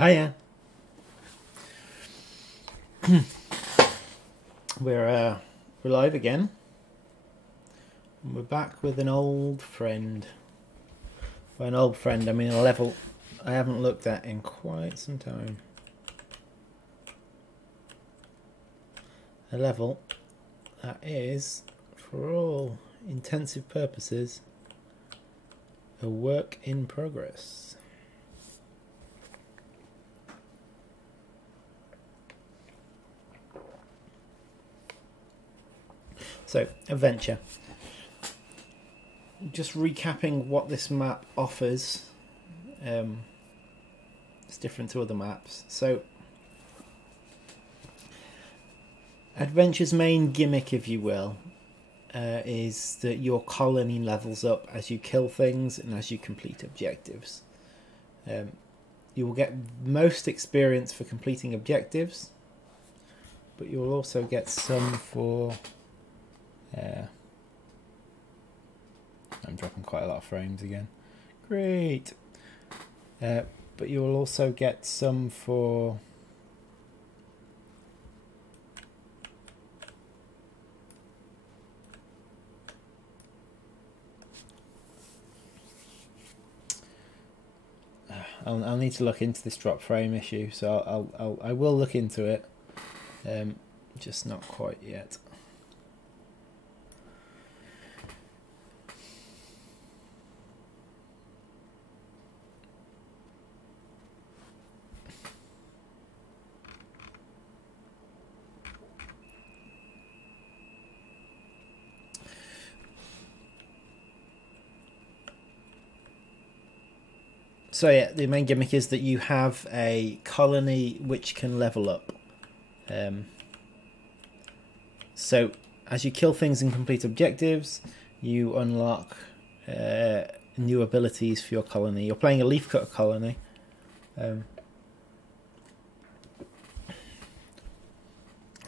Hiya. We're live again. We're back with an old friend. By an old friend, I mean a level I haven't looked at in quite some time. A level that is, for all intensive purposes, a work in progress. So, adventure. Just recapping what this map offers. It's different to other maps. So, adventure's main gimmick, if you will, is that your colony levels up as you kill things and as you complete objectives. You will get most experience for completing objectives, but you will also get some for... I'm dropping quite a lot of frames again. Great! But you will also get some for... I'll need to look into this drop frame issue, so I will look into it, just not quite yet. So yeah, the main gimmick is that you have a colony which can level up. So as you kill things and complete objectives, you unlock new abilities for your colony. You're playing a leafcutter colony. I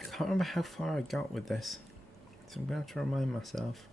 can't remember how far I got with this, so I'm going to have to remind myself.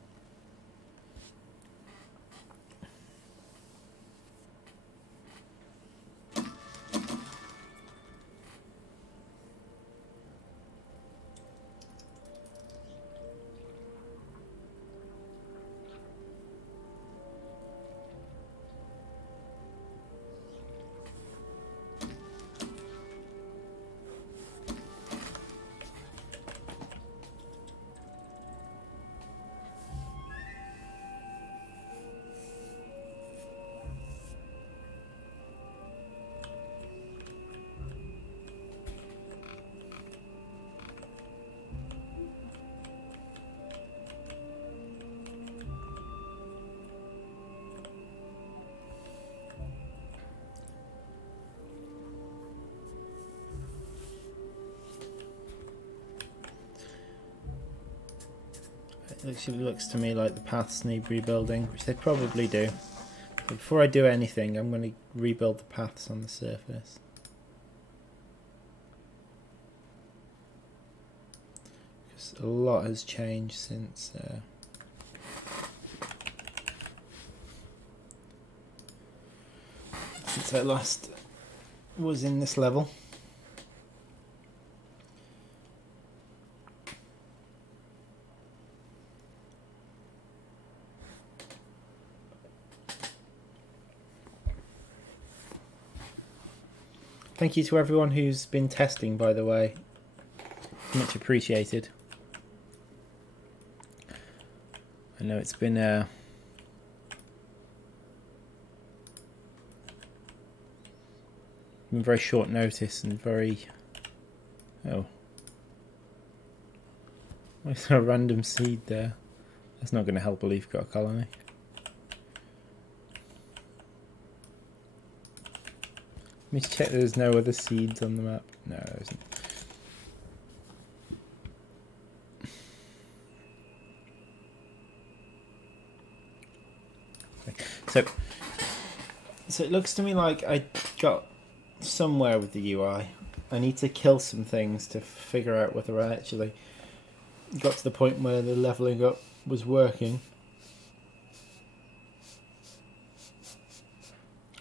It actually looks to me like the paths need rebuilding, which they probably do. But before I do anything, I'm going to rebuild the paths on the surface. Because a lot has changed since I last was in this level. Thank you to everyone who's been testing, by the way. Much appreciated. I know it's been very short notice and very... Oh. Why is there a random seed there? That's not going to help a leafcutter colony. Let me check there's no other seeds on the map. No, there isn't. Okay. So it looks to me like I got somewhere with the UI. I need to kill some things to figure out whether I actually got to the point where the leveling up was working.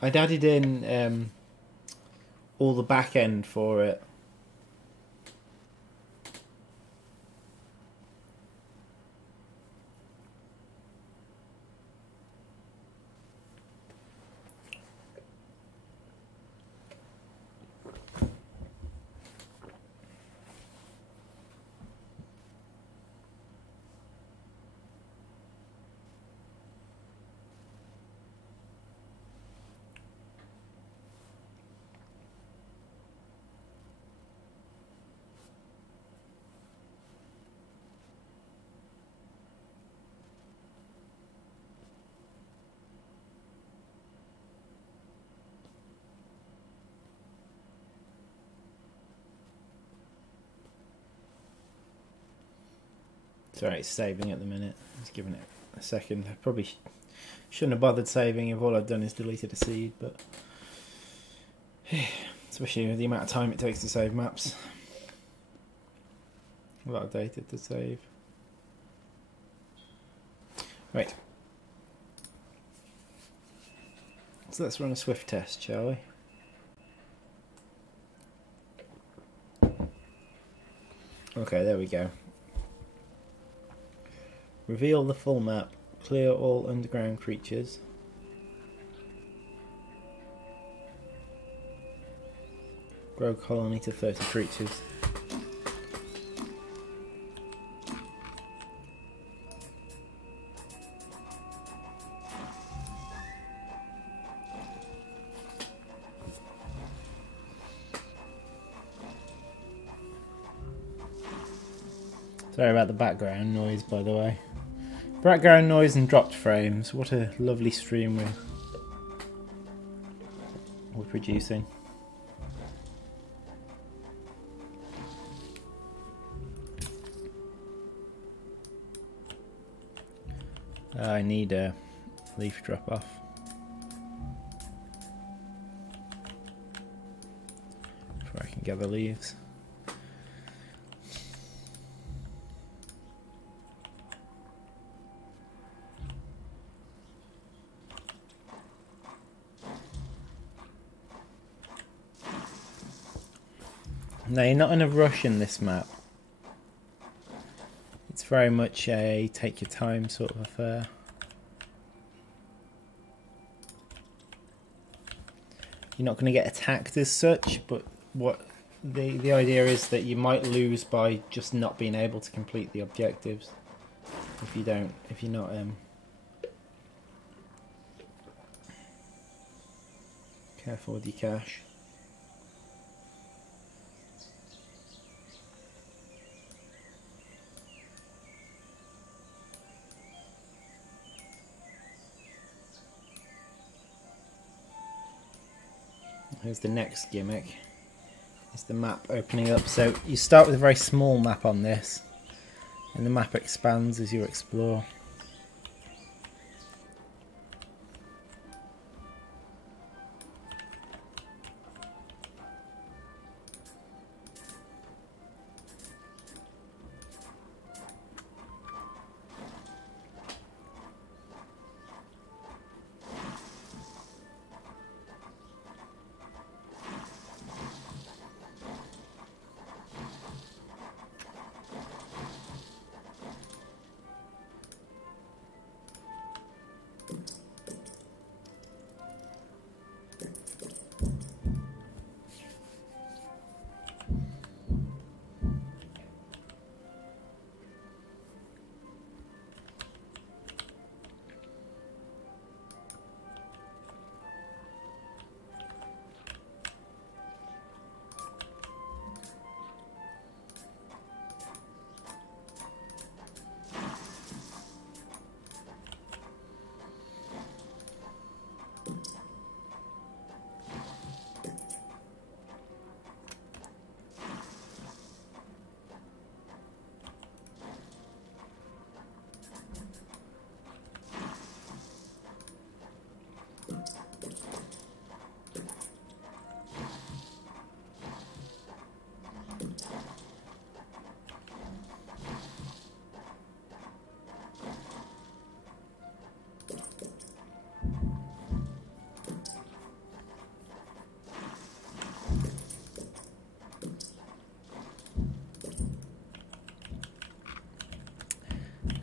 I'd added in all the back end for it. Sorry, it's saving at the minute. Just giving it a second. I probably shouldn't have bothered saving if all I've done is deleted a seed, but especially with the amount of time it takes to save maps. A lot of data to save. Right. So let's run a Swift test, shall we? Okay, there we go. Reveal the full map. Clear all underground creatures. Grow colony to 30 creatures. Sorry about the background noise, by the way. Background noise and dropped frames. What a lovely stream we're producing. I need a leaf drop off. Before I can gather leaves. No, you're not in a rush in this map. It's very much a take your time sort of affair. You're not going to get attacked as such, but what the idea is that you might lose by just not being able to complete the objectives if you're not careful with your cash. Here's the next gimmick. It's the map opening up. So you start with a very small map on this, and the map expands as you explore.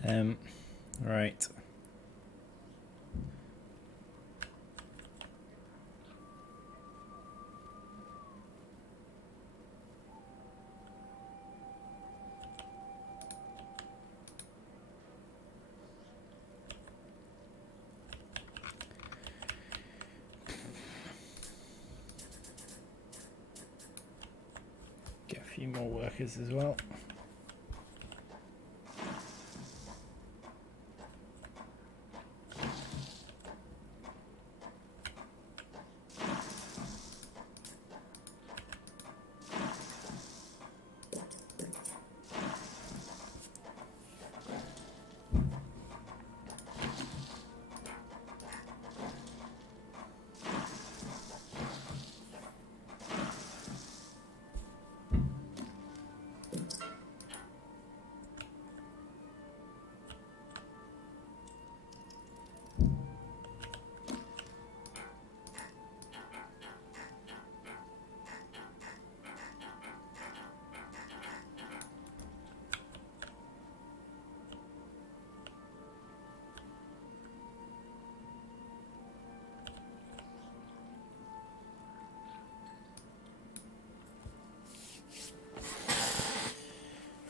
Right. Get a few more workers as well.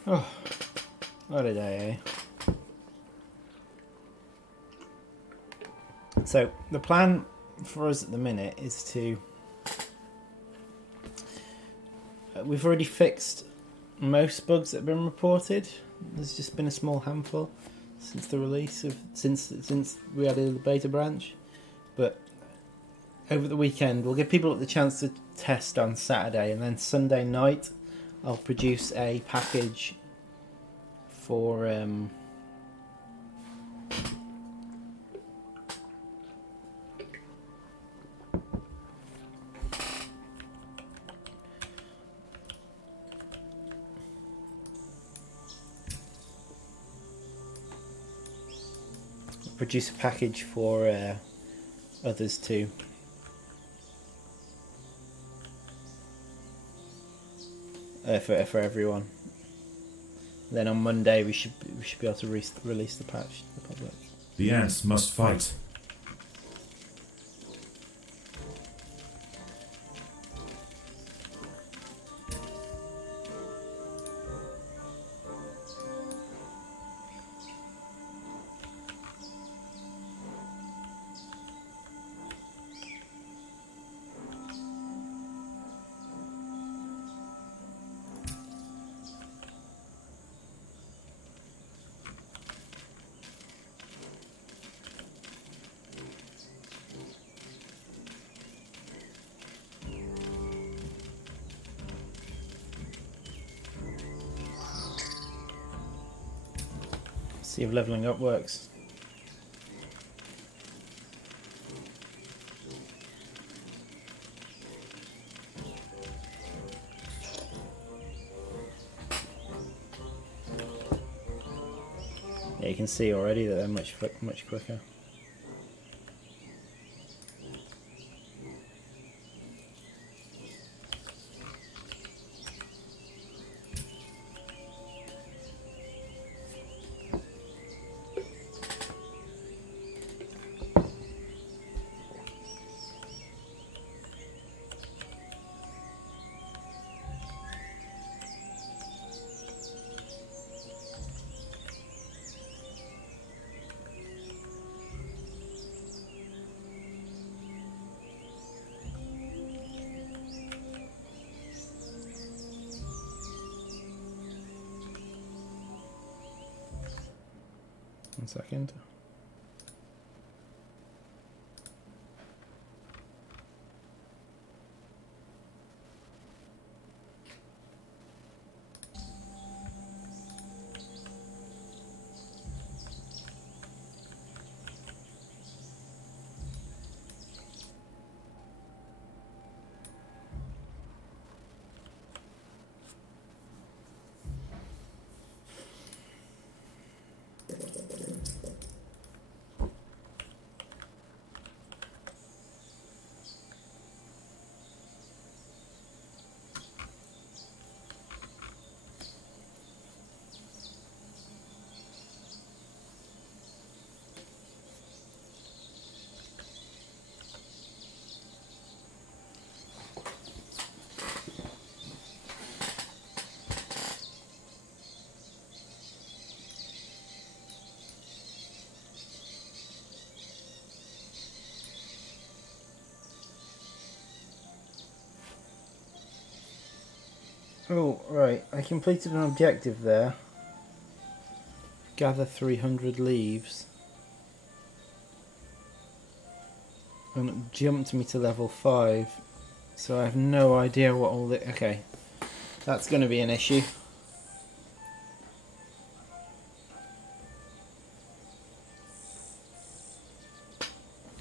Oh, what a day, eh? So the plan for us at the minute is to... we've already fixed most bugs that have been reported. There's just been a small handful since the release of... since we added the beta branch. But over the weekend we'll give people the chance to test on Saturday, and then Sunday night I'll produce a package for others too. For everyone. Then on Monday we should be able to release the patch to the public. The ants must fight. See if leveling up works. Yeah, you can see already that they're much quicker. One second. Oh, right. I completed an objective there. Gather 300 leaves. And it jumped me to level 5. So I have no idea what all the... Okay. That's going to be an issue.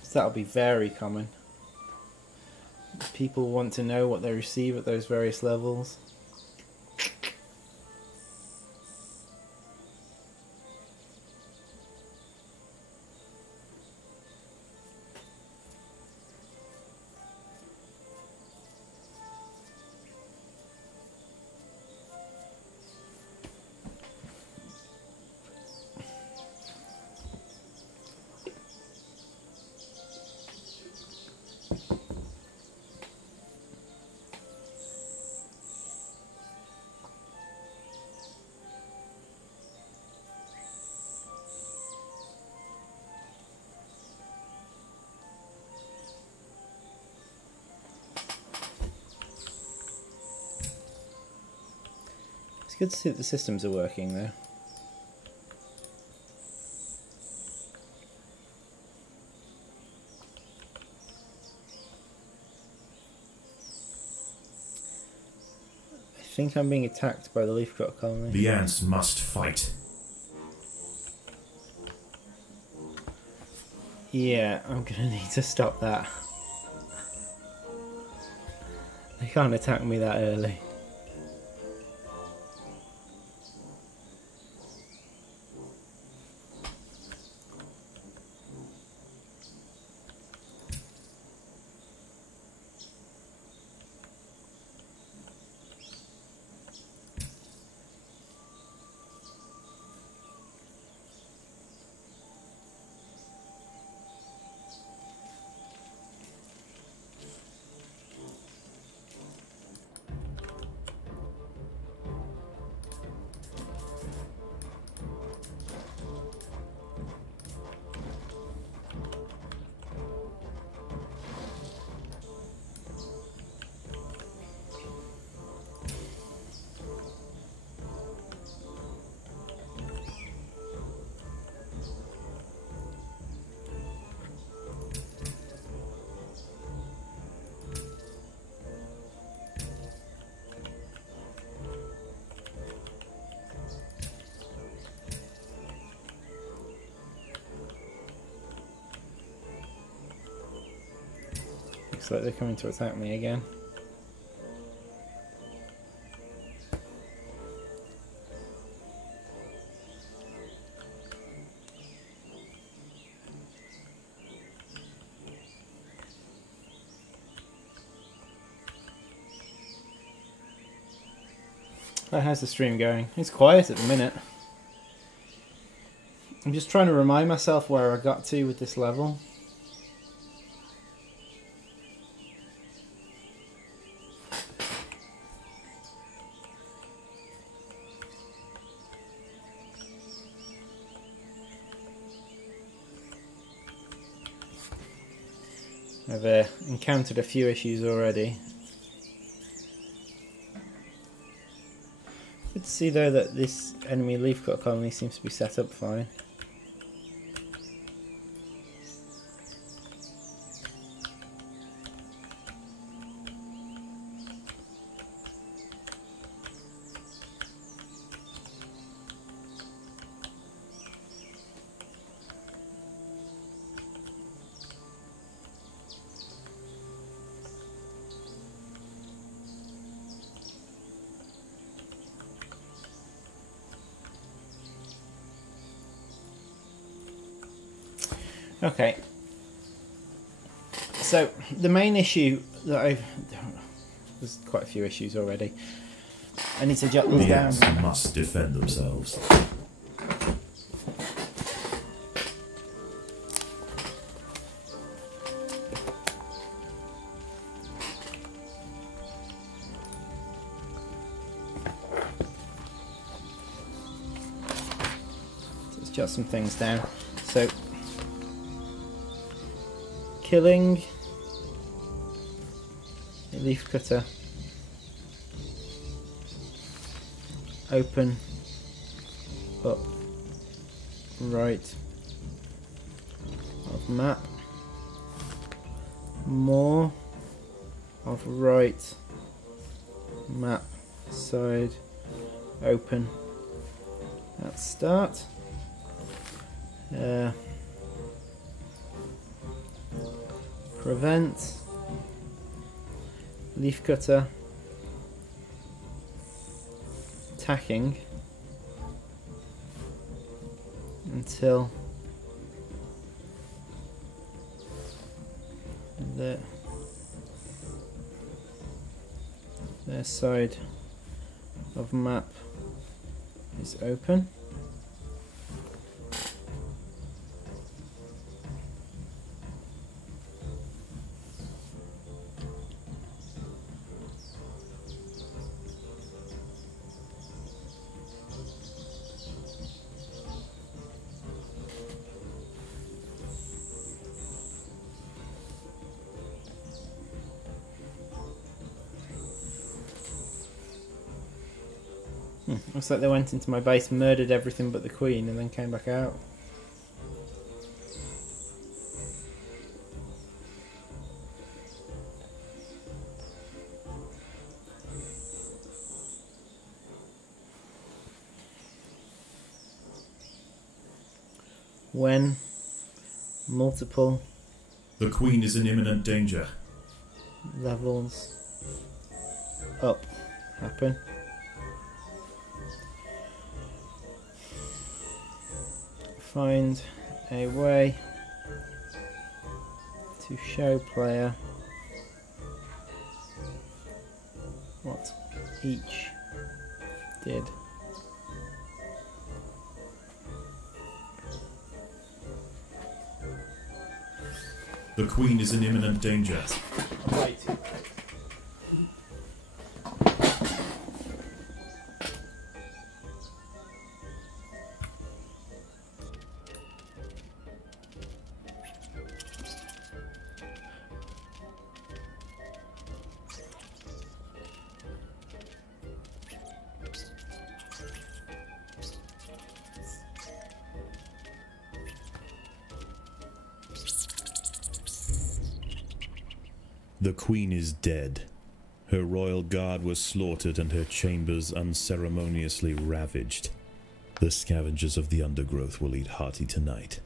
So that'll be very common. People want to know what they receive at those various levels. It's good to see that the systems are working though. I think I'm being attacked by the leafcutter colony. The ants must fight. Yeah, I'm gonna need to stop that. They can't attack me that early. Looks like they're coming to attack me again. How's the stream going? It's quiet at the minute. I'm just trying to remind myself where I got to with this level. I've encountered a few issues already. Good to see though that this enemy leafcutter colony seems to be set up fine. Okay, so the main issue that there's quite a few issues already. I need to jot these The down. ants must defend themselves. Let's jot some things down. So, killing a leafcutter open, up, right of map, more of right map, side, open at start, prevent, leafcutter, tacking until their side of map is open. Looks like they went into my base, murdered everything but the queen, and then came back out. When multiple The queen is in imminent danger. levels up happen, find a way to show player what each did. The queen is in imminent danger. Right. The queen is dead. Her royal guard was slaughtered and her chambers unceremoniously ravaged. The scavengers of the Undergrowth will eat hearty tonight.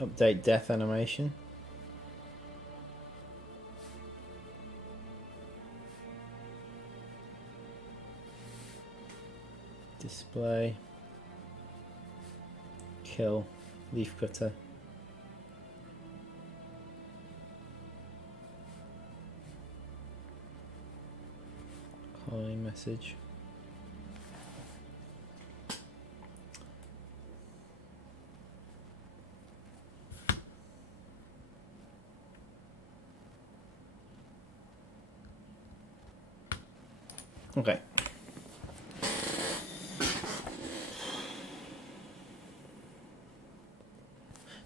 Update death animation. Display, kill, leafcutter, calling message. Okay.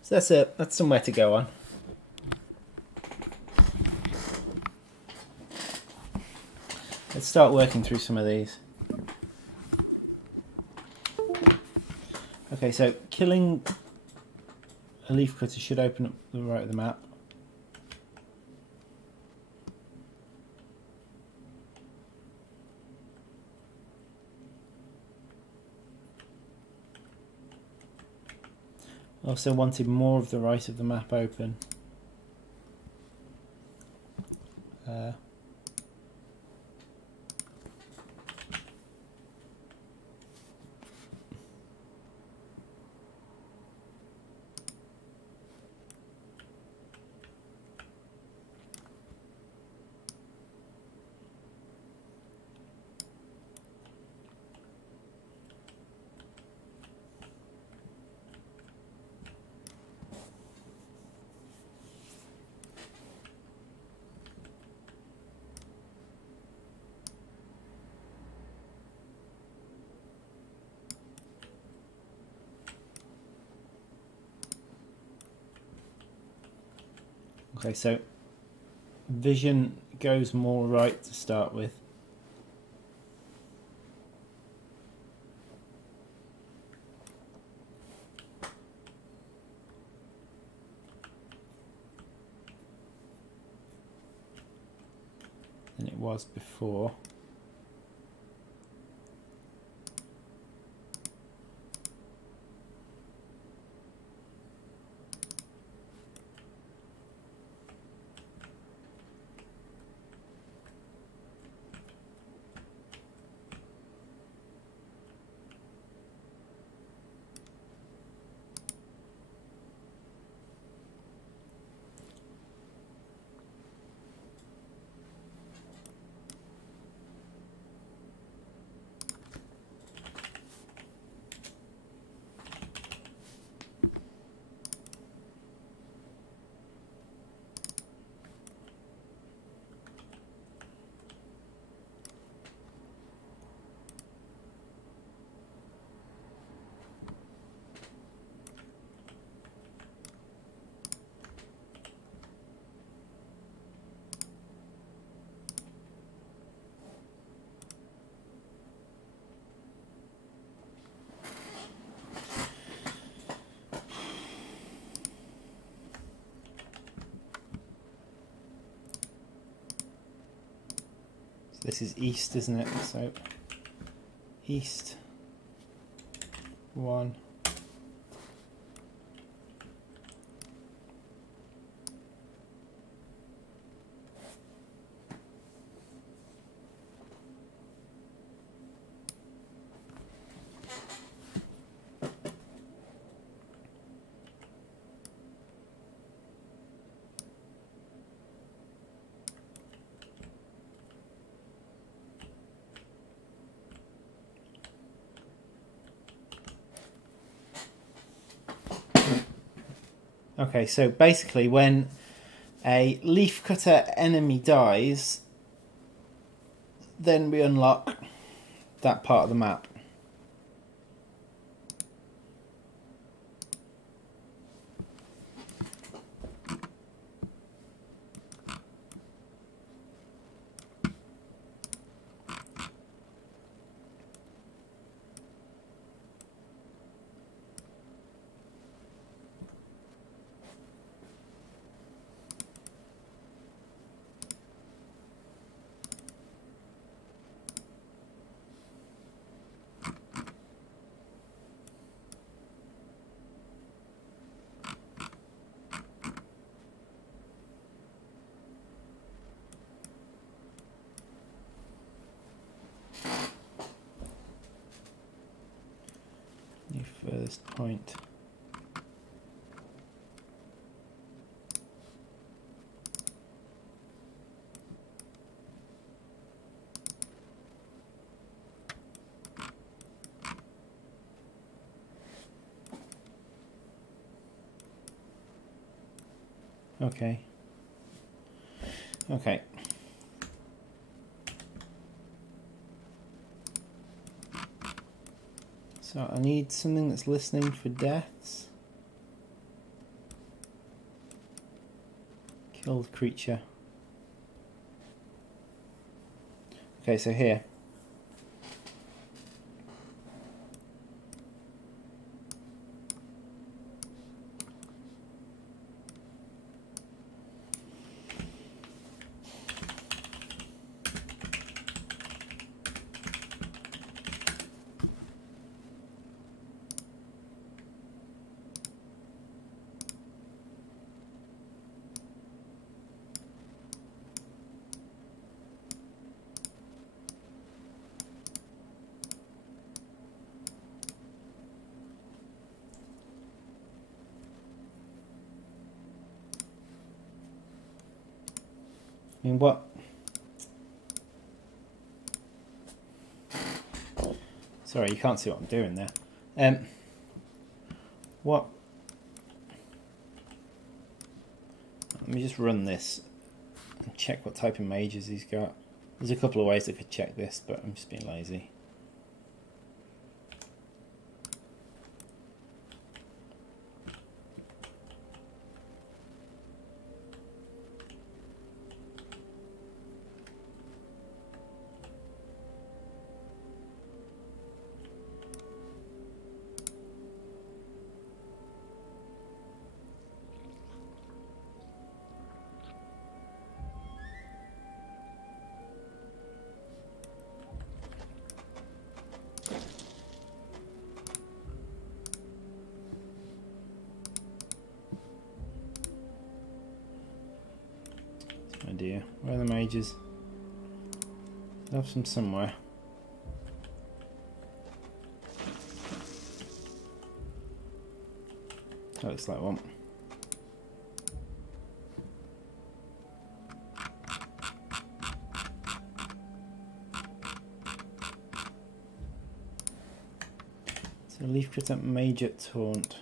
So that's somewhere to go on. Let's start working through some of these. Okay, so killing a leafcutter should open up the right of the map. Also wanted more of the right of the map open. Okay, so vision goes more right to start with. Than it was before. This is east, isn't it? So east 1. Okay, so basically when a leafcutter enemy dies, then we unlock that part of the map. New furthest point. Okay. Okay. So I need something that's listening for deaths. Killed creature. Okay, so here. I mean, what? Sorry, you can't see what I'm doing there. What? Let me just run this and check what type of mages he's got. There's a couple of ways I could check this, but I'm just being lazy. dear. Where are the mages? I have some somewhere. That looks like one. So leafcutter major taunt.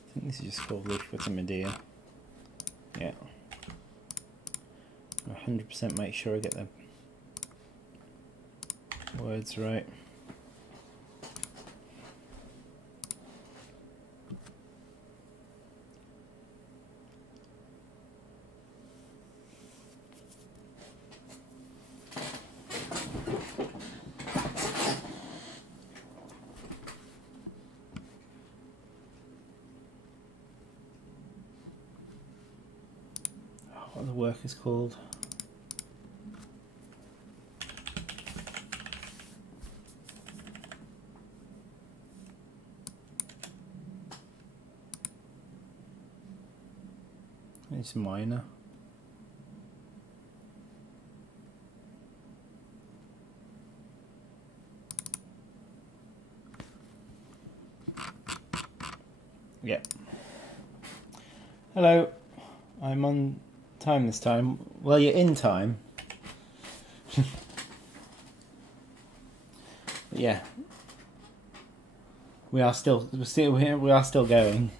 I think this is just called leafcutter Medea. Yeah. 100% make sure I get the words right. What the work is called. It's minor. Yeah. Hello. I'm on time this time. Well, you're in time. But yeah. We are still going.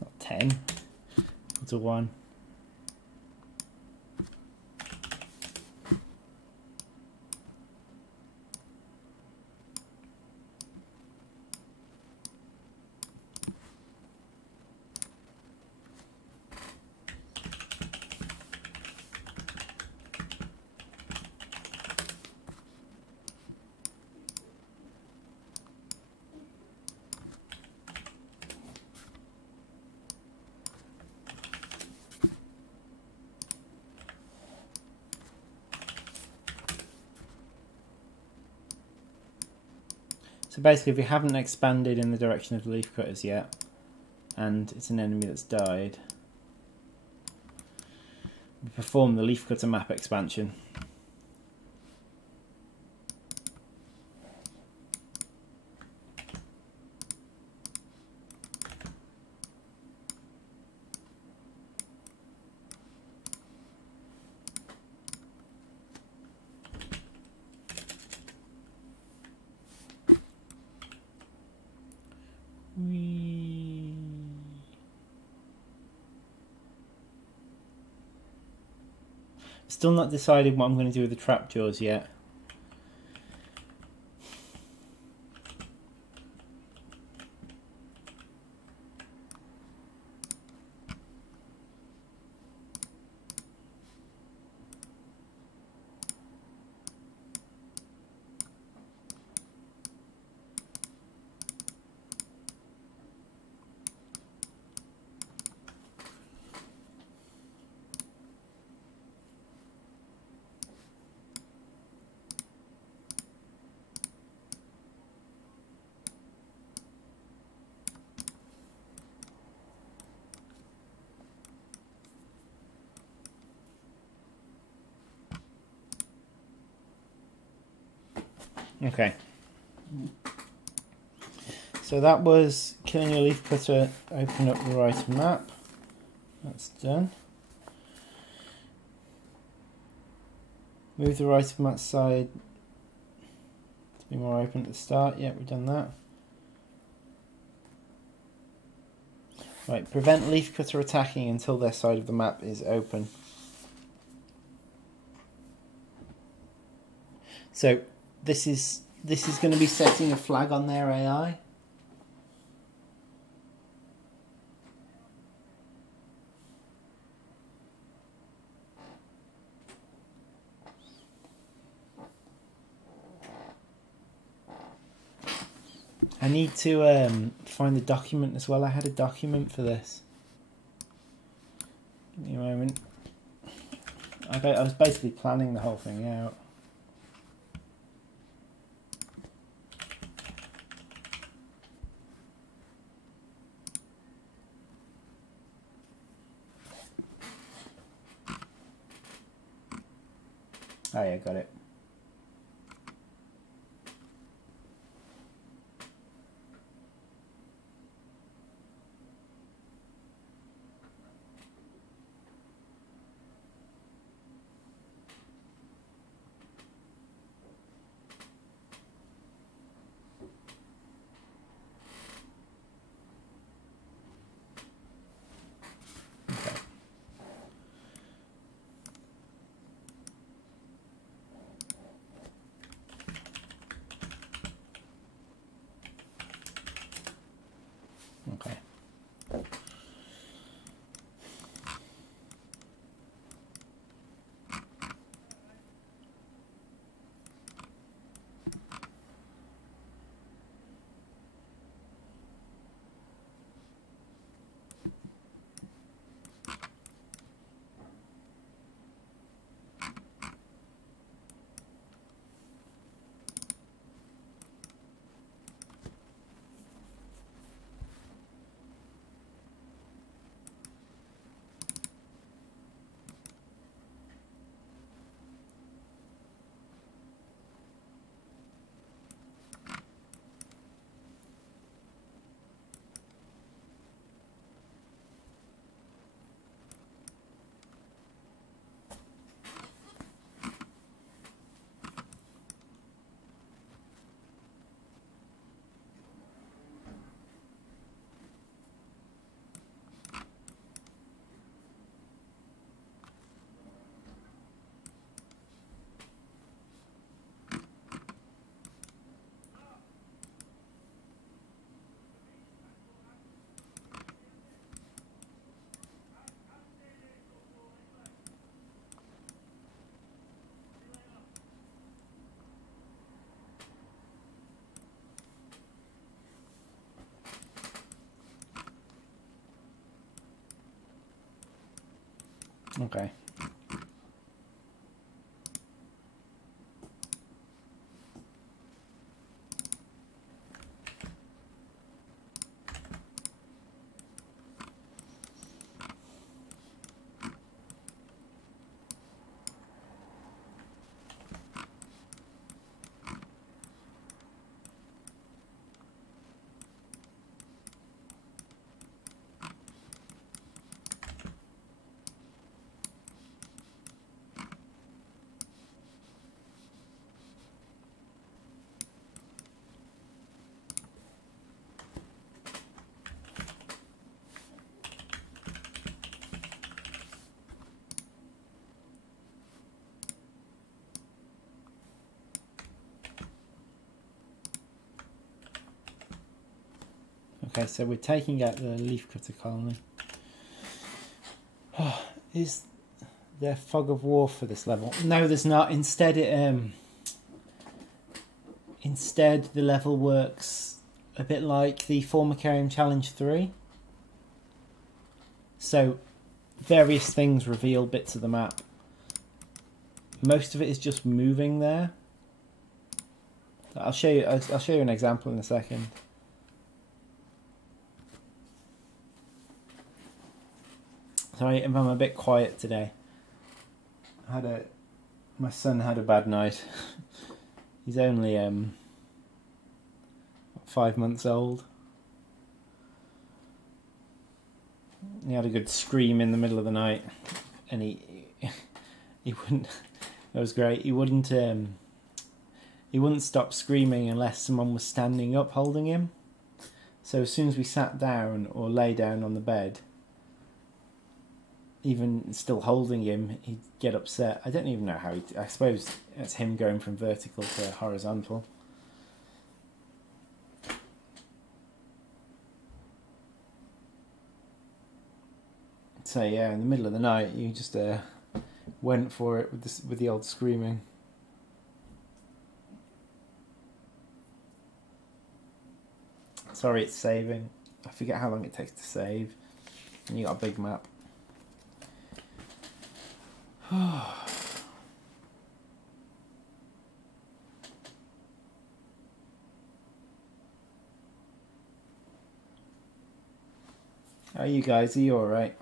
Not 10. It's a 1. So basically, if we haven't expanded in the direction of the leafcutters yet, and it's an enemy that's died, we perform the leafcutter map expansion. Still not decided what I'm going to do with the trapdoors yet. Okay. So that was killing your leafcutter, open up the right map. That's done. Move the right map side to be more open at the start. Yeah, we've done that. Right, prevent leafcutter attacking until their side of the map is open. So this is going to be setting a flag on their AI. I need to find the document as well. I had a document for this. Give me a moment. I was basically planning the whole thing out. Oh yeah, got it. Okay. Okay. Okay, so we're taking out the leafcutter colony. Oh, is there fog of war for this level? No, there's not. Instead, instead the level works a bit like the Formicarium Challenge 3. So, various things reveal bits of the map. Most of it is just moving there. I'll show you an example in a second. Sorry, I'm a bit quiet today. My son had a bad night. He's only 5 months old. He had a good scream in the middle of the night, and he wouldn't. That was great. He wouldn't stop screaming unless someone was standing up holding him. So as soon as we sat down or lay down on the bed, even still holding him, he'd get upset. I don't even know how. I suppose it's him going from vertical to horizontal. So yeah, in the middle of the night, you just went for it with the old screaming. Sorry, it's saving. I forget how long it takes to save. And you got a big map. How are you guys? Are you alright?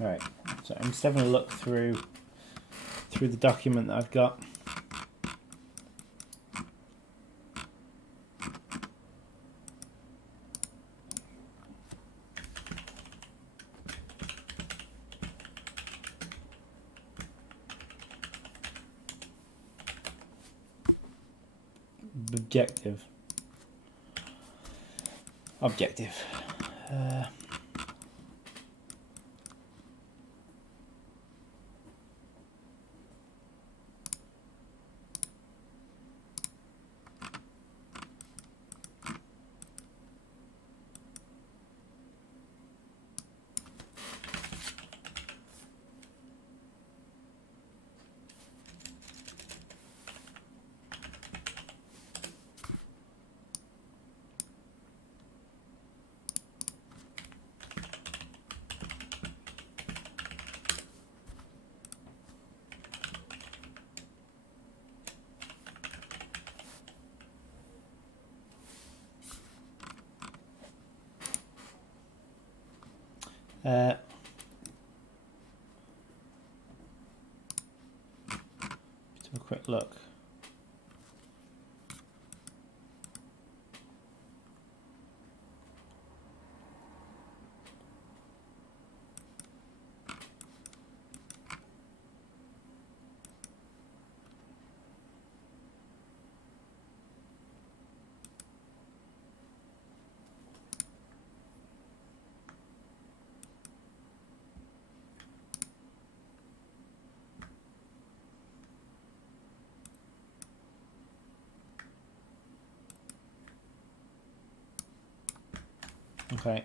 Right, so I'm just having a look through the document that I've got. Objective. Let's have a quick look. Okay.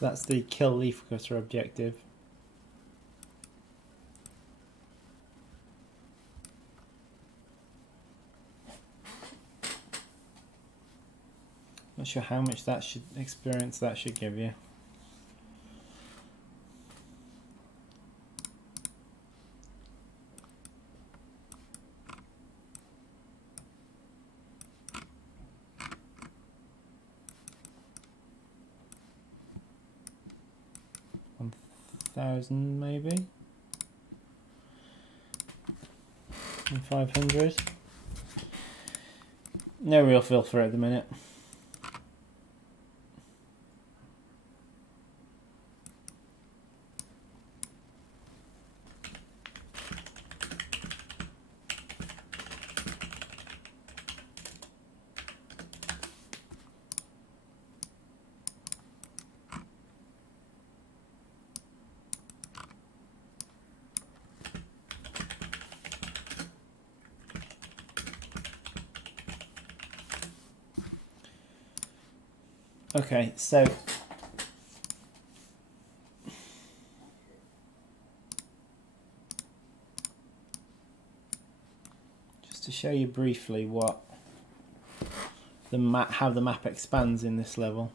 So that's the kill leafcutter objective. Not sure how much that should experience that should give you. $1,000 maybe. And 500. No real feel for it at the minute. Okay, so just to show you briefly what the map, how the map expands in this level.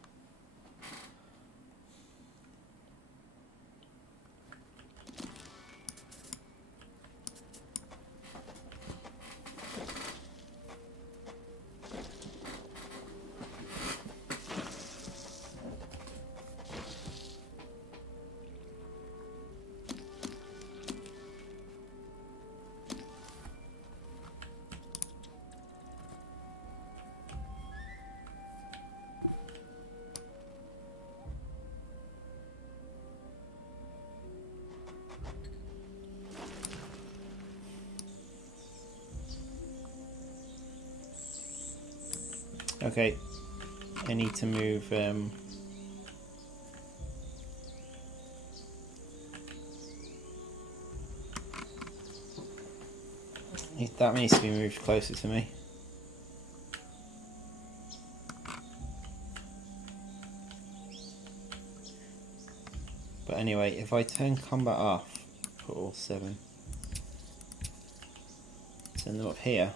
Okay, I need to move that needs to be moved closer to me. But anyway, if I turn combat off, put all 7, turn them up here.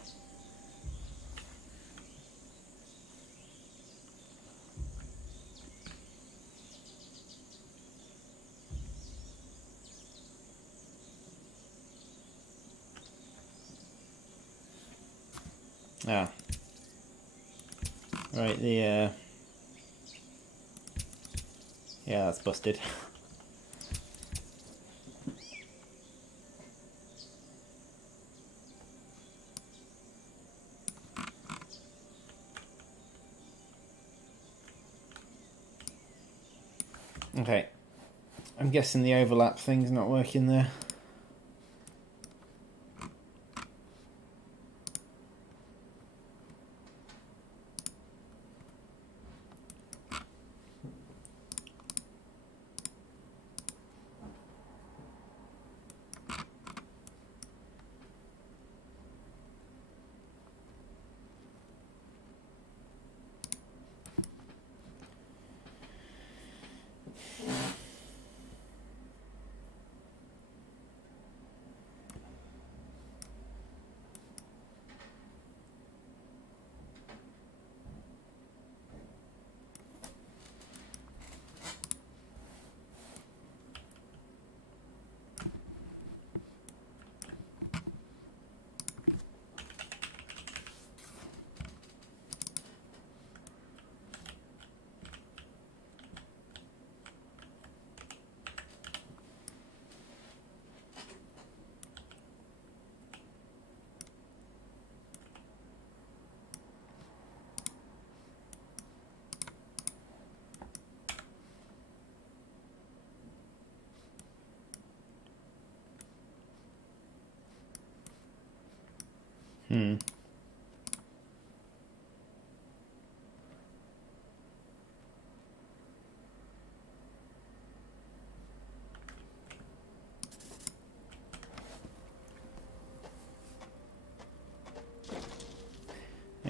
Ah, right, yeah, that's busted. Okay, I'm guessing the overlap thing's not working there.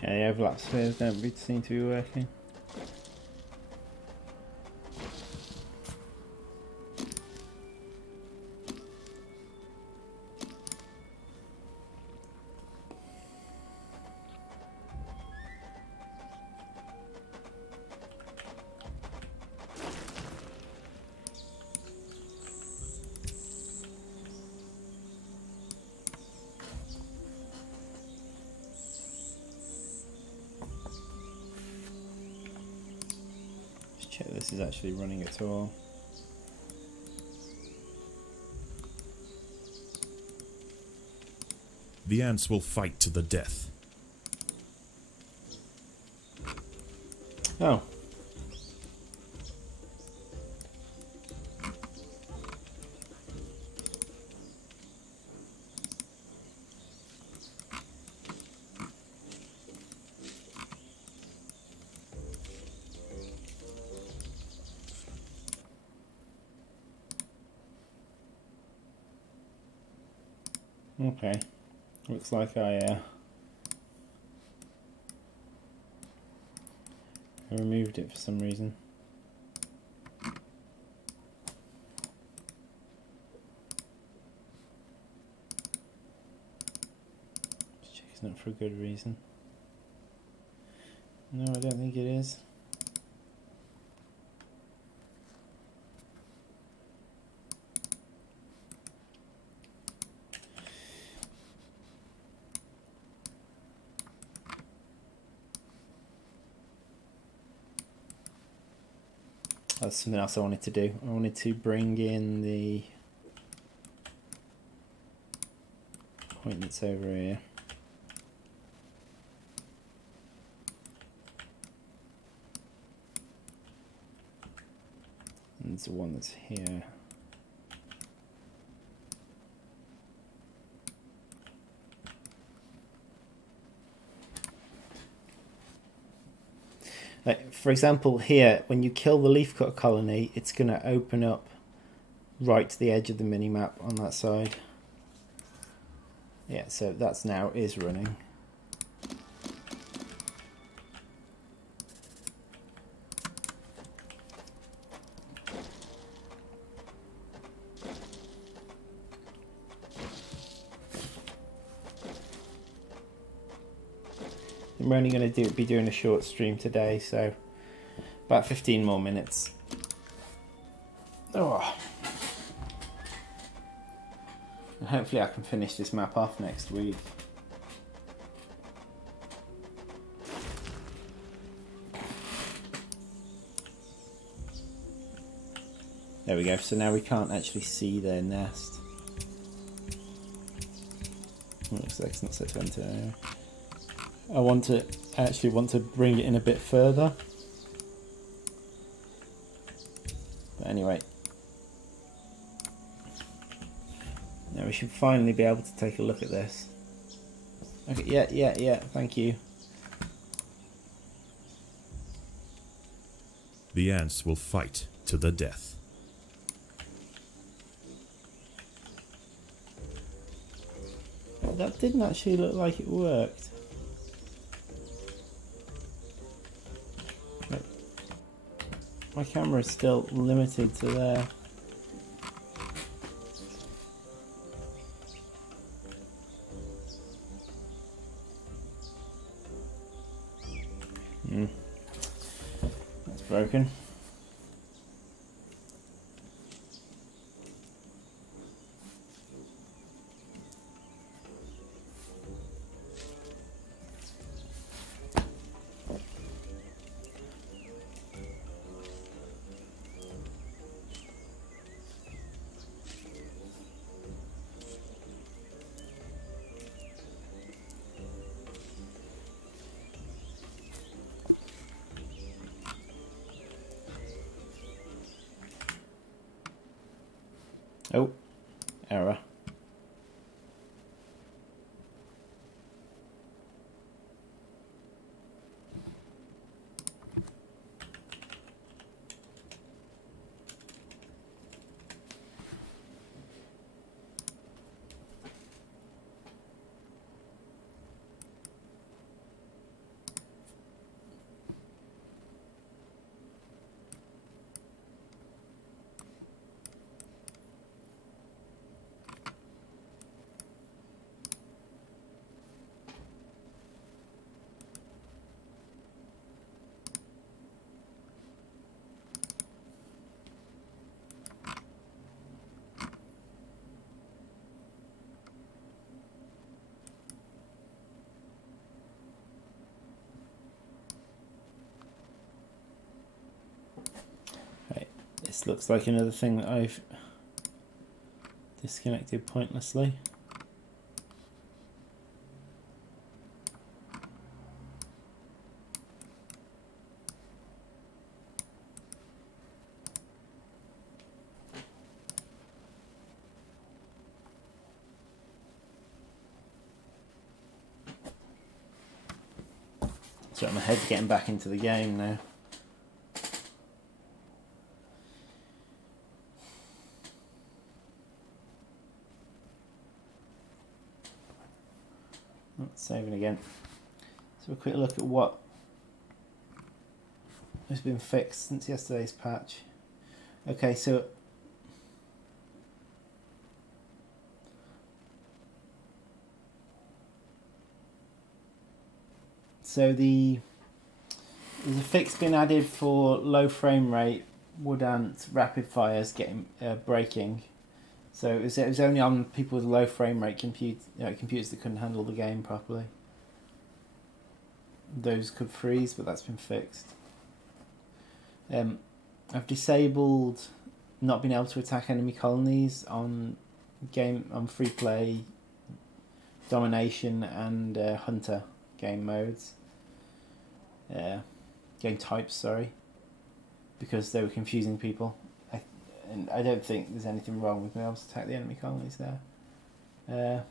Yeah, the overlap spheres don't seem to be working. check this is actually running at all. The ants will fight to the death. Oh. Okay. Looks like I removed it for some reason. Just check it's not for a good reason. No, I don't think it is. That's something else I wanted to do. I wanted to bring in the point that's over here. And there's the one that's here. Like, for example, here, when you kill the leafcutter colony, it's going to open up right to the edge of the mini-map on that side. Yeah, so that's now is running. We're only going to be doing a short stream today, so about 15 more minutes. Oh. And hopefully I can finish this map off next week. There we go, so now we can't actually see their nest. Looks like it's not set to enter. I actually want to bring it in a bit further. But anyway. Now we should finally be able to take a look at this. Okay, yeah, thank you. The ants will fight to the death. Well, that didn't actually look like it worked. My camera is still limited to there. That's broken. Oh, error. This looks like another thing that I've disconnected pointlessly. So my head's getting back into the game now. Saving again. So a quick look at what has been fixed since yesterday's patch. Okay, so there's a fix been added for low frame rate wood ant rapid fires getting breaking. So it was only on people with low frame rate computers that couldn't handle the game properly. Those could freeze, but that's been fixed. I've disabled not being able to attack enemy colonies on free play, domination, and hunter game modes. Game types, sorry, because they were confusing people. And I don't think there's anything wrong with being able to attack the enemy colonies there.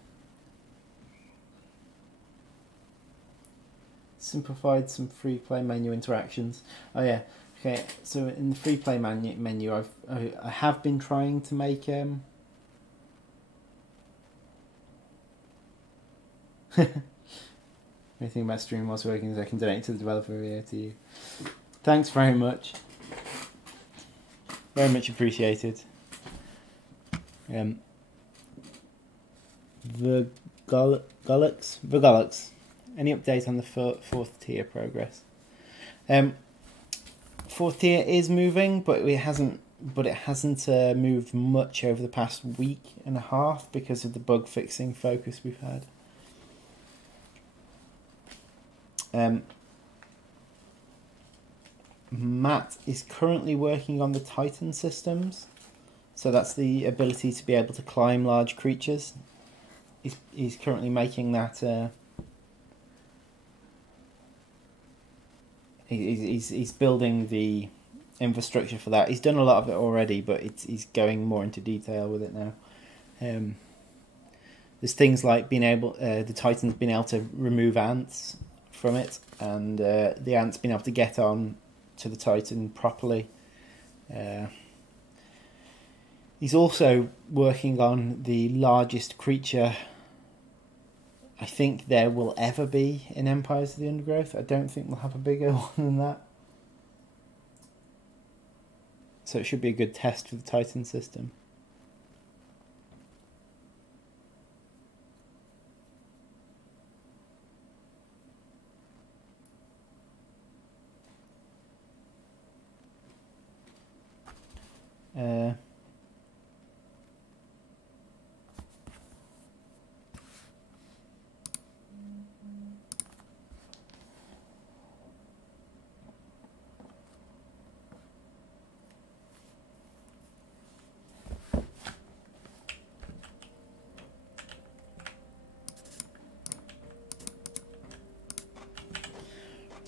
Simplified some free play menu interactions. Oh yeah, okay. So in the free play menu, I have been trying to make anything about stream whilst working is I can donate to the developer here to you. Thanks very much. Very much appreciated. Vergolux. Any update on the fourth tier progress? Fourth tier is moving, but it hasn't moved much over the past week and a half because of the bug fixing focus we've had. Matt is currently working on the Titan systems, so that's the ability to be able to climb large creatures. He's currently making that. He's building the infrastructure for that. He's done a lot of it already, but he's going more into detail with it now. There's things like the Titans being able to remove ants from it, and the ants being able to get on to the Titan properly. He's also working on the largest creature I think there will ever be in Empires of the Undergrowth. I don't think we'll have a bigger one than that. So it should be a good test for the Titan system.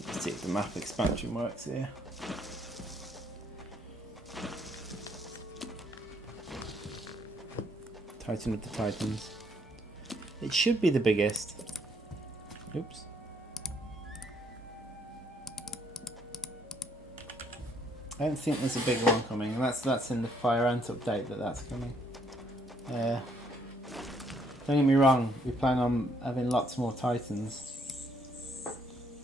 Let's see if the map expansion works here. Titan of the Titans. It should be the biggest. Oops. I don't think there's a big one coming, and that's in the Fire Ant update that's coming. Don't get me wrong, we plan on having lots more Titans.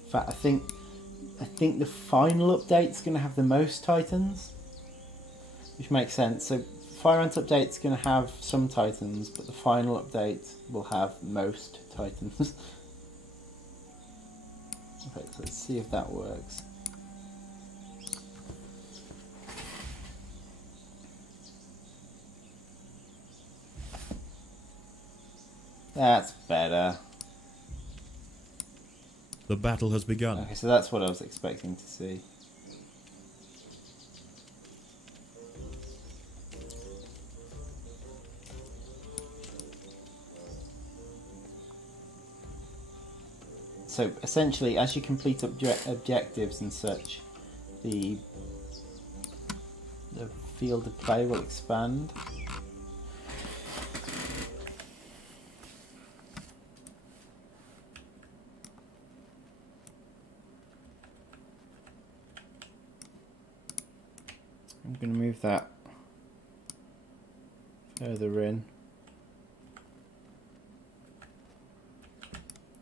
In fact, I think the final update's going to have the most Titans, which makes sense. So Fire Ant update's going to have some Titans, but the final update will have most Titans. Okay, so let's see if that works. That's better. The battle has begun. Okay, so that's what I was expecting to see. So essentially, as you complete objectives and such, the field of play will expand. I'm going to move that further in.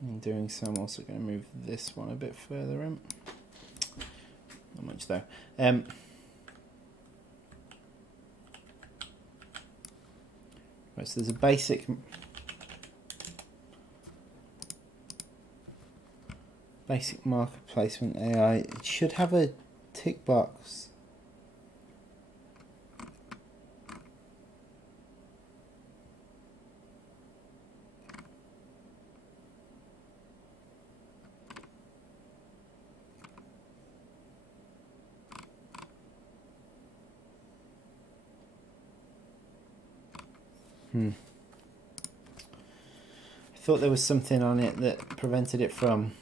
In doing so, I'm also going to move this one a bit further in. Not much though. Right, so there's a basic marker placement AI. It should have a tick box. I thought there was something on it that prevented it from.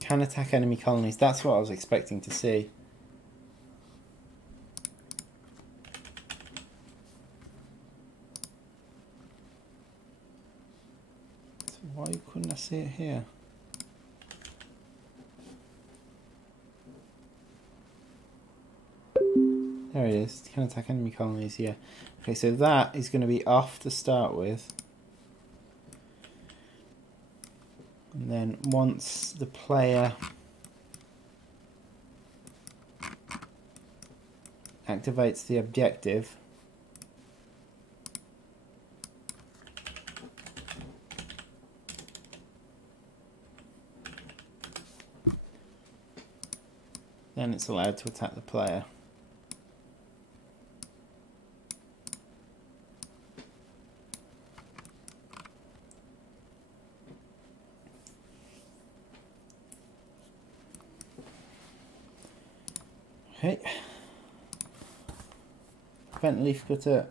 Can attack enemy colonies. That's what I was expecting to see. So why couldn't I see it here? There it is. Can attack enemy colonies, yeah. Okay, so that is going to be off to start with. And then once the player activates the objective, then it's allowed to attack the player. Okay. Prevent leafcutter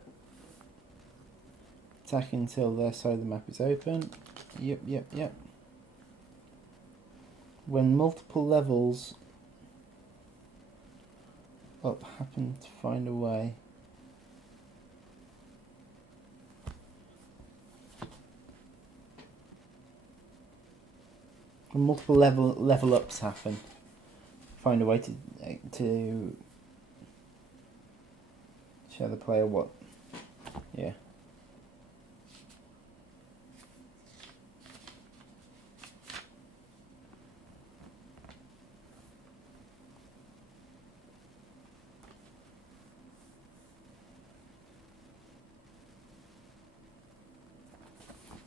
attacking until their side of the map is open. Yep. When multiple levels up happen to find a way. When multiple level ups happen, find a way to show the player what. Yeah.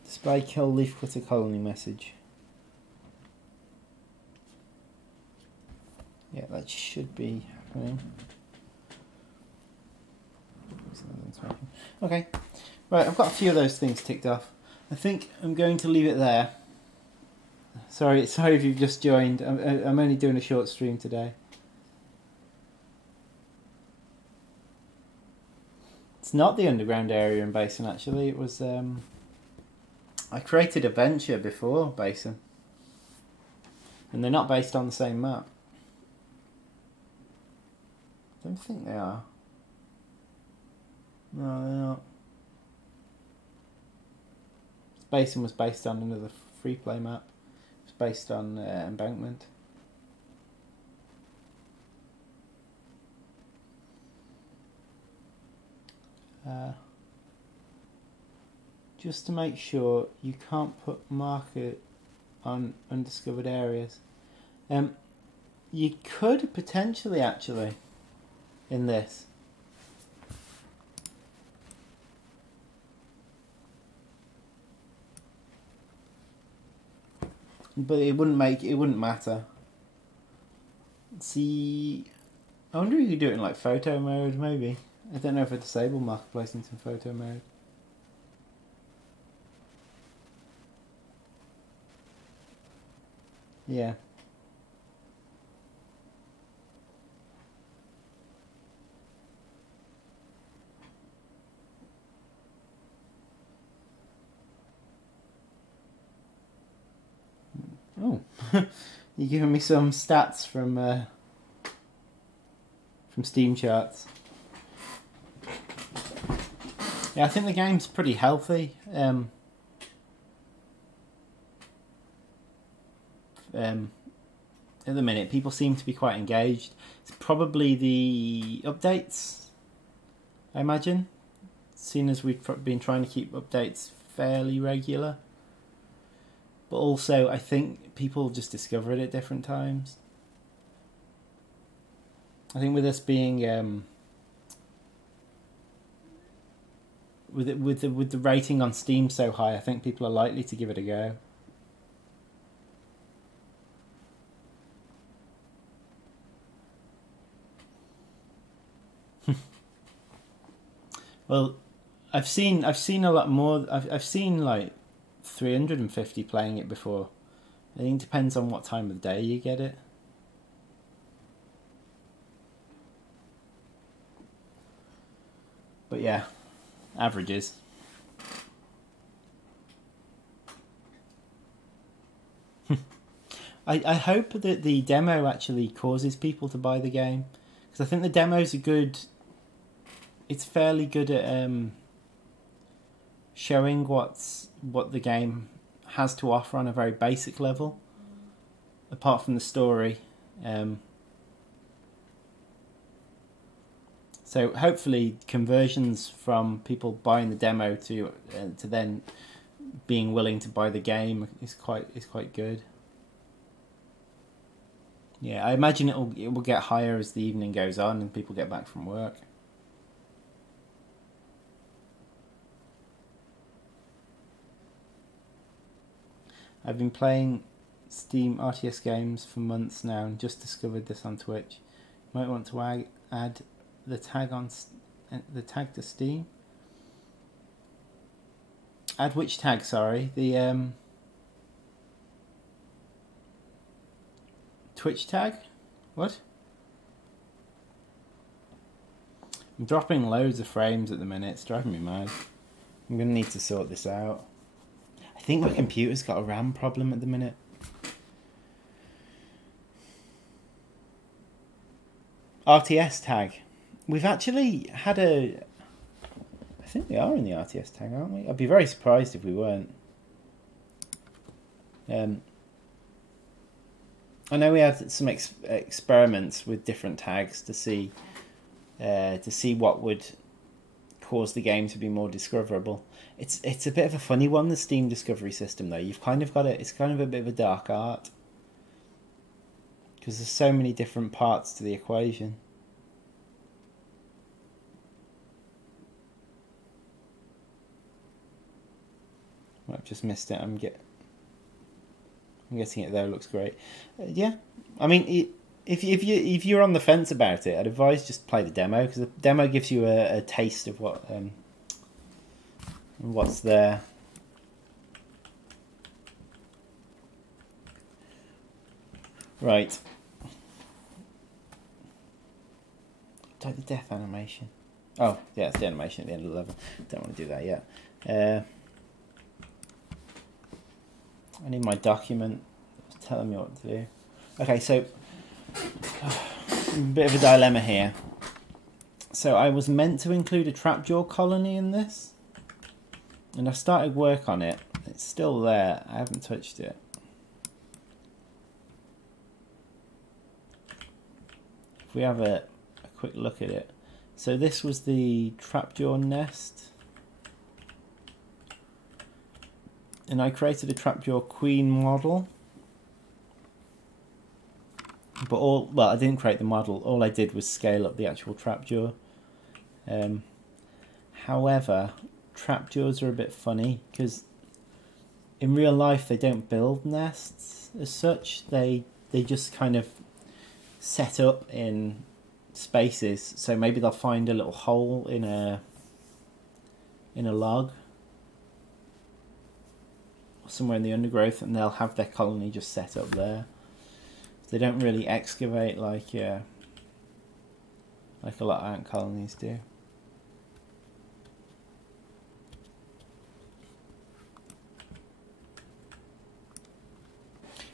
Display kill leafcutter colony message. Yeah, that should be happening. Okay, right, I've got a few of those things ticked off. I think I'm going to leave it there. Sorry if you've just joined. I'm only doing a short stream today. It's not the underground area in Basin, actually. It was I created a venture before Basin, and they're not based on the same map. I don't think they are. No, they're not. Basin was based on another free play map. It's based on Embankment. Just to make sure you can't put marker on undiscovered areas. You could potentially actually in this. but it wouldn't matter. Let's see, I wonder if you could do it in like photo mode, maybe. I don't know if I disable marketplace into photo mode. Yeah. Oh, you're giving me some stats from Steam charts. Yeah, I think the game's pretty healthy. At the minute, people seem to be quite engaged. It's probably the updates, I imagine, seeing as we've been trying to keep updates fairly regular. But also, I think people just discover it at different times. I think with us being with the rating on Steam so high, I think people are likely to give it a go. Well, I've seen a lot more. I've seen like 350 playing it before. I think it depends on what time of the day you get it. But yeah, averages. I hope that the demo actually causes people to buy the game, because I think the demos are good. It's fairly good at showing what the game has to offer on a very basic level, apart from the story. So hopefully conversions from people buying the demo to then being willing to buy the game is quite good. Yeah, I imagine it will get higher as the evening goes on and people get back from work. I've been playing Steam RTS games for months now and just discovered this on Twitch. You might want to add the tag to Steam. Add which tag? Sorry, the Twitch tag. What? I'm dropping loads of frames at the minute. It's driving me mad. I'm gonna need to sort this out. I think my computer's got a RAM problem at the minute. RTS tag. We've actually had a... I think we are in the RTS tag, aren't we? I'd be very surprised if we weren't. I know we had some experiments with different tags to see what would cause the game to be more discoverable. It's a bit of a funny one, the Steam discovery system, though. You've kind of got it. It's kind of a bit of a dark art because there's so many different parts to the equation. Well, I've just missed it. I'm getting it there. It looks great. Yeah, I mean, if you're on the fence about it, I'd advise just play the demo, because the demo gives you a taste of what's there. Right. Take the death animation. Oh, yeah, it's the animation at the end of the level. Don't want to do that yet. I need my document telling me what to do. Okay, so a bit of a dilemma here. So I was meant to include a trapdoor colony in this, and I started work on it. It's still there. I haven't touched it. If we have a quick look at it. So this was the Trapdoor Nest. And I created a Trapdoor Queen model. But I didn't create the model. All I did was scale up the actual trapdoor. However, trapdoors are a bit funny because in real life they don't build nests as such. They just kind of set up in spaces. So maybe they'll find a little hole in a log or somewhere in the undergrowth, and they'll have their colony just set up there. They don't really excavate like a lot of ant colonies do.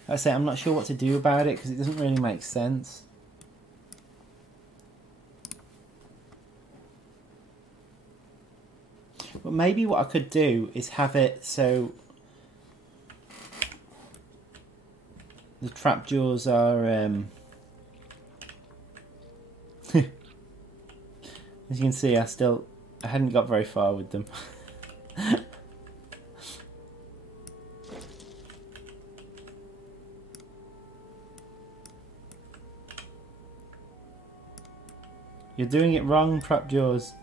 I say I'm not sure what to do about it because it doesn't really make sense. But maybe what I could do is have it so the trapdoors are as you can see, I hadn't got very far with them. You're doing it wrong, Trapdoors.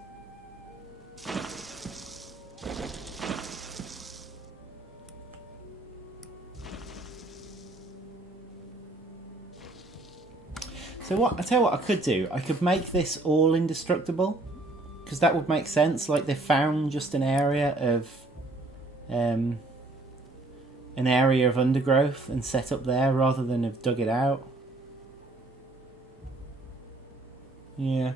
So I tell you what I could do. I could make this all indestructible, because that would make sense. Like they found just an area of undergrowth and set up there rather than have dug it out. Yeah.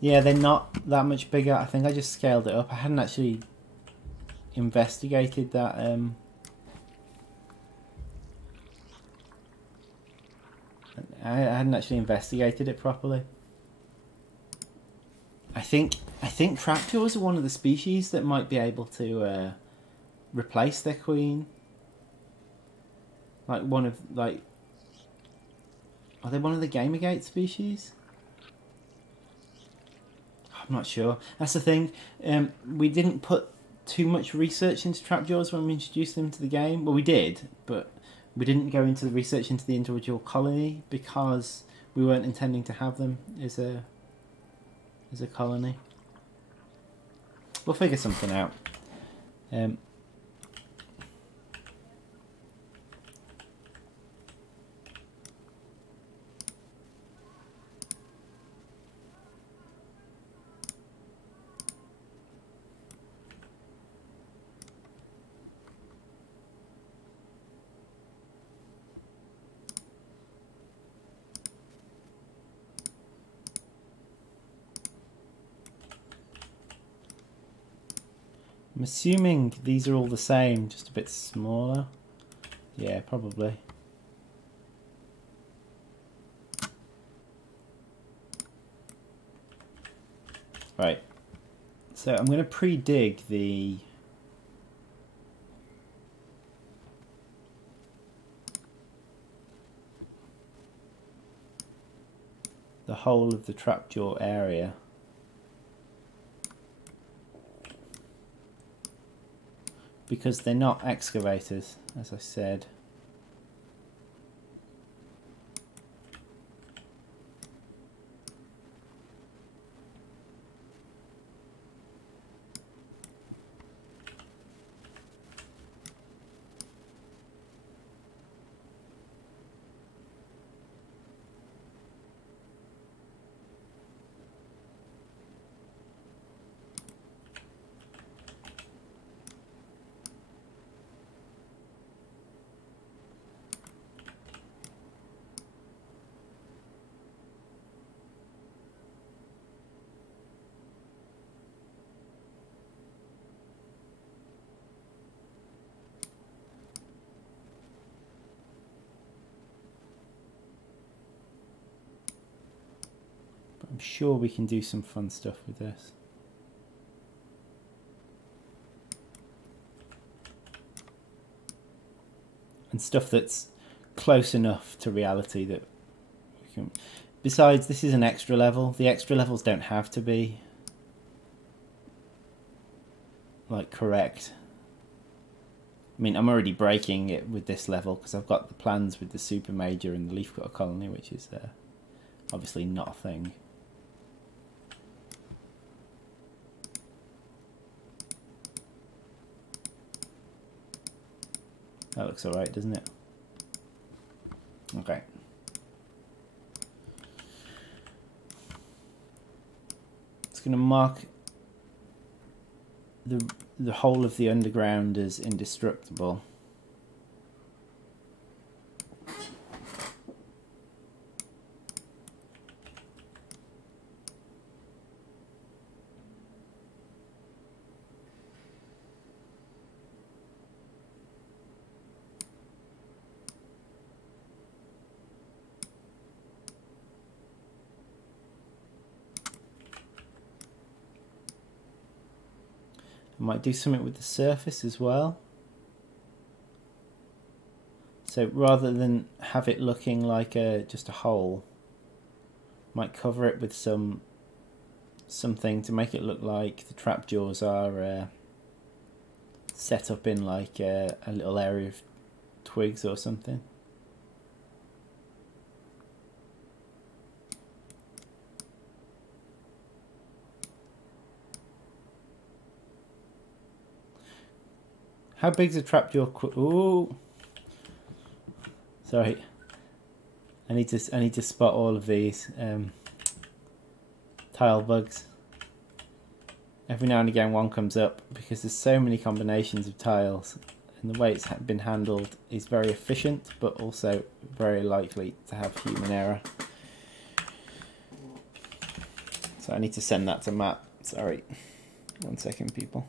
Yeah, they're not that much bigger. I think I just scaled it up. I hadn't actually investigated that. I hadn't actually investigated it properly. I think trapdoors are one of the species that might be able to replace their queen. Are they one of the Gamergate species? I'm not sure. That's the thing. We didn't put too much research into trapdoors when we introduced them to the game. Well, we did, but we didn't go into the research into the individual colony because we weren't intending to have them as a colony. We'll figure something out. I'm assuming these are all the same, just a bit smaller. Yeah, probably. Right. So I'm going to pre-dig the whole of the trapdoor area. Because they're not excavators, as I said. I'm sure we can do some fun stuff with this. And stuff that's close enough to reality that we can... Besides, this is an extra level. The extra levels don't have to be like correct. I mean, I'm already breaking it with this level because I've got the plans with the super major and the leafcutter colony, which is obviously not a thing. That looks alright, doesn't it? Okay. It's going to mark the whole of the underground as indestructible. I might do something with the surface as well. So rather than have it looking like just a hole, might cover it with something to make it look like the trapdoors are set up in like a little area of twigs or something. How big's a trapdoor? Ooh, sorry. I need to spot all of these tile bugs. Every now and again one comes up because there's so many combinations of tiles, and the way it's been handled is very efficient, but also very likely to have human error. So I need to send that to Matt. Sorry. 1 second, people.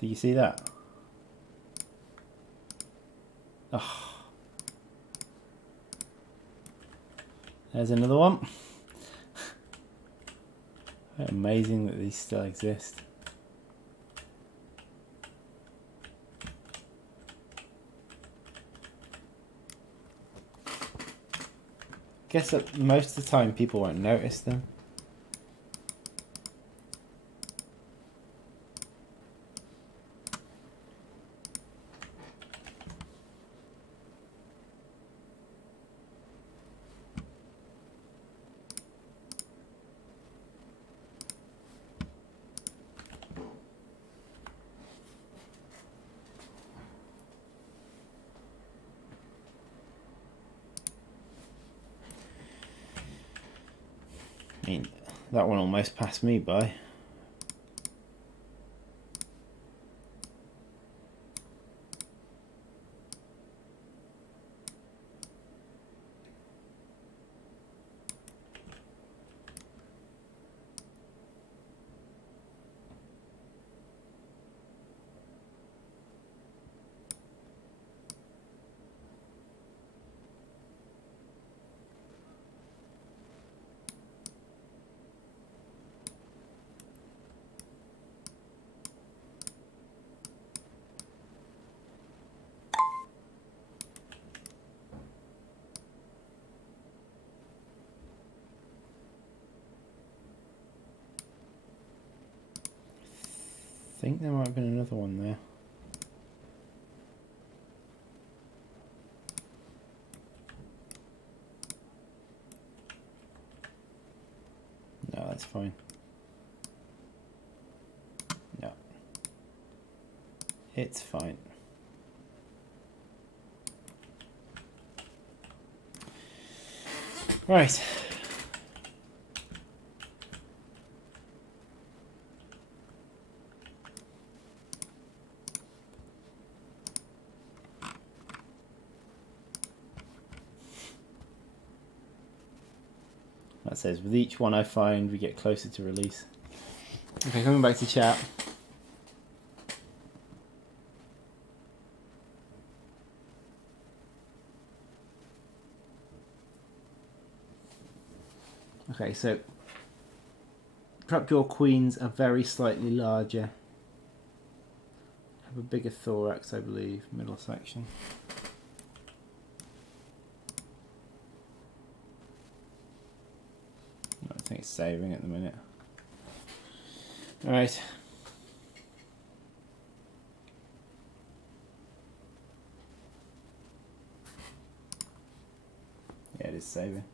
Do you see that? Oh. There's another one. Amazing that these still exist. Guess that most of the time people won't notice them. I mean, that one almost passed me by. I think there might have been another one there. No, that's fine. No. It's fine. Right. That says, with each one I find, we get closer to release. Okay, coming back to chat. Okay, so Trapdoor queens are very slightly larger. Have a bigger thorax, I believe, middle section. I think it's saving at the minute. Alright. Yeah, it is saving.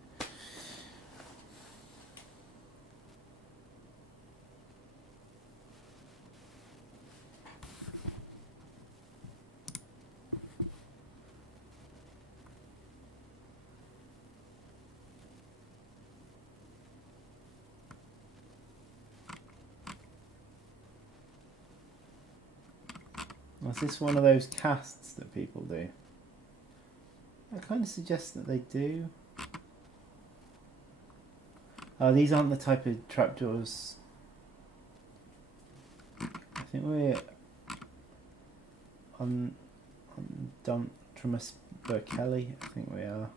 Is this one of those casts that people do? I kind of suggest that they do. Oh, these aren't the type of trapdoors. I think we're on Duntremus Berkeley. I think we are.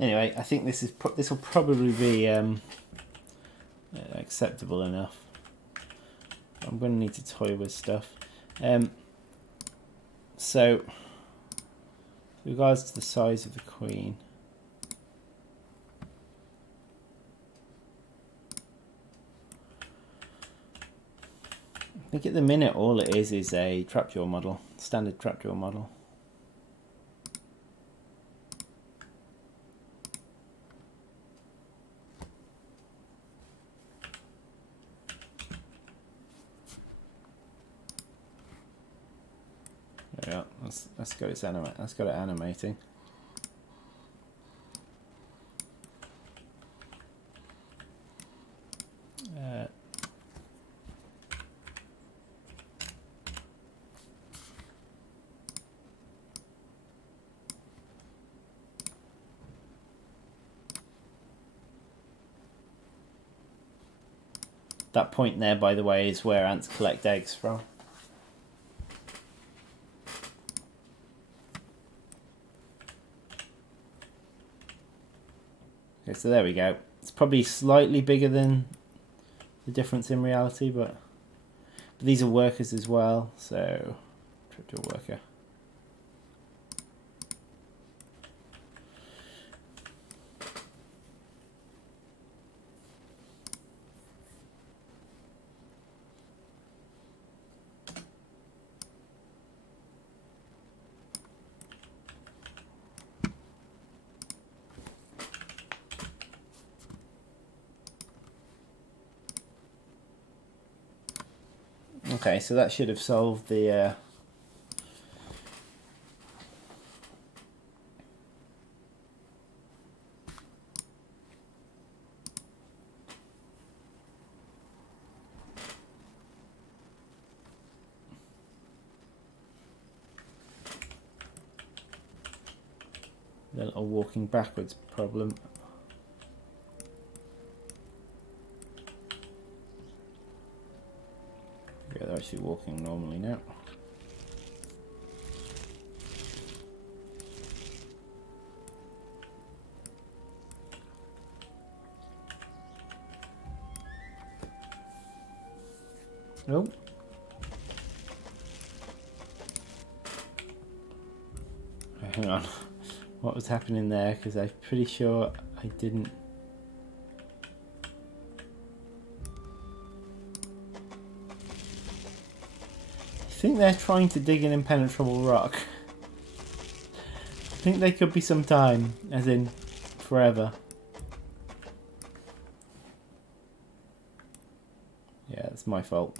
Anyway, I think this will probably be acceptable enough. I'm going to need to toy with stuff. So, with regards to the size of the queen, I think at the minute all it is a trapdoor model, standard trapdoor model. Yeah, that's got it animating. That point there, by the way, is where ants collect eggs from. Okay, so there we go. It's probably slightly bigger than the difference in reality, but these are workers as well, so trapdoor worker. Okay, so that should have solved the little walking backwards problem. Yeah, they're actually walking normally now. Oh. Hang on. What was happening there? Because I'm pretty sure I didn't think they're trying to dig an impenetrable rock. I think they could be some time, as in forever. Yeah, it's my fault.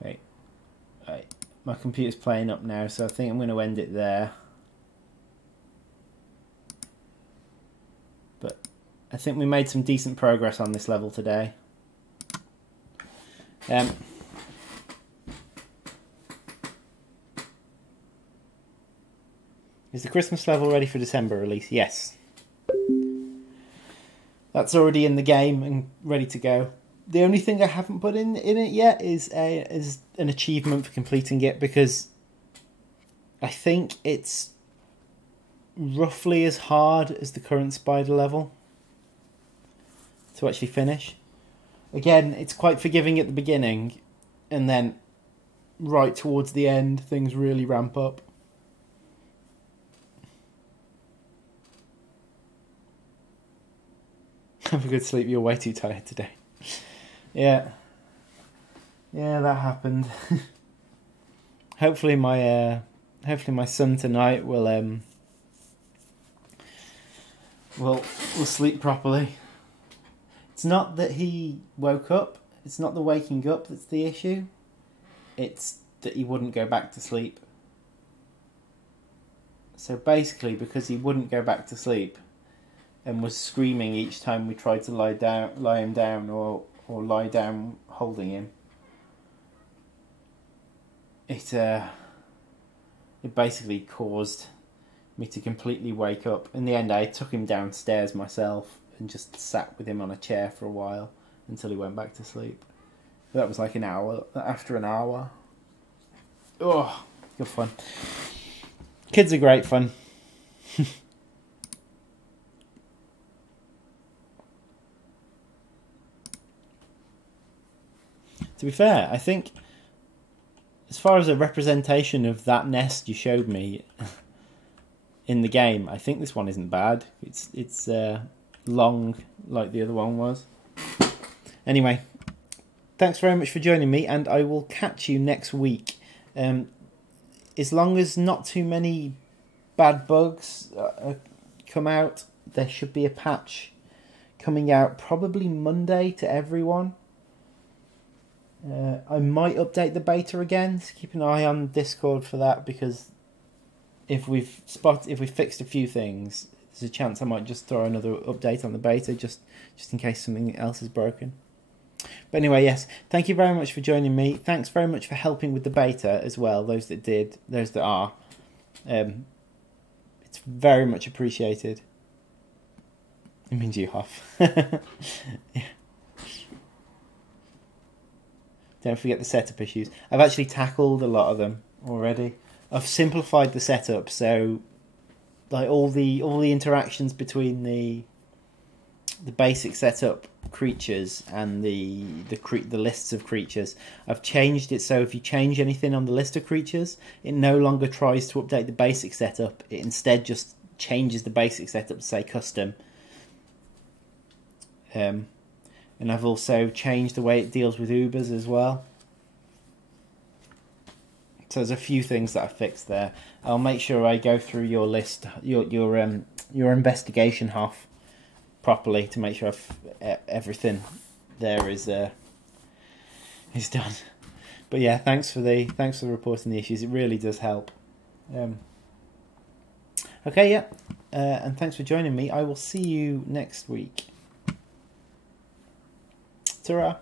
Okay. Right. My computer's playing up now, so I think I'm going to end it there. But I think we made some decent progress on this level today. Is the Christmas level ready for December release? Yes. That's already in the game and ready to go. The only thing I haven't put in it yet is an achievement for completing it, because I think it's roughly as hard as the current spider level to actually finish. Again, it's quite forgiving at the beginning, and then right towards the end things really ramp up. Have a good sleep, you're way too tired today. Yeah, that happened. Hopefully my son tonight will sleep properly. It's not that he woke up, it's not the waking up that's the issue, it's that he wouldn't go back to sleep. So basically, because he wouldn't go back to sleep and was screaming each time we tried to lie him down or lie down holding him, it basically caused me to completely wake up. In the end, I took him downstairs myself and just sat with him on a chair for a while until he went back to sleep. That was like an hour. After an hour. Oh, good fun. Kids are great fun. To be fair, I think as far as a representation of that nest you showed me in the game, I think this one isn't bad. It's long like the other one was. Anyway, thanks very much for joining me, and I will catch you next week. As long as not too many bad bugs come out, there should be a patch coming out probably Monday to everyone. I might update the beta again, so keep an eye on Discord for that, because if we've fixed a few things, there's a chance I might just throw another update on the beta just in case something else is broken. But anyway, yes, thank you very much for joining me. Thanks very much for helping with the beta as well, those that are. It's very much appreciated. It means you have. Yeah. Don't forget the setup issues. I've actually tackled a lot of them already. I've simplified the setup, so like all the interactions between the basic setup creatures and the lists of creatures, I've changed it so if you change anything on the list of creatures, it no longer tries to update the basic setup. It instead just changes the basic setup to say custom. And I've also changed the way it deals with Ubers as well. So there's a few things that I fixed there. I'll make sure I go through your list, your investigation half properly to make sure everything there is done. But yeah, thanks for reporting the issues. It really does help. Okay, yeah, and thanks for joining me. I will see you next week. Ta-ra.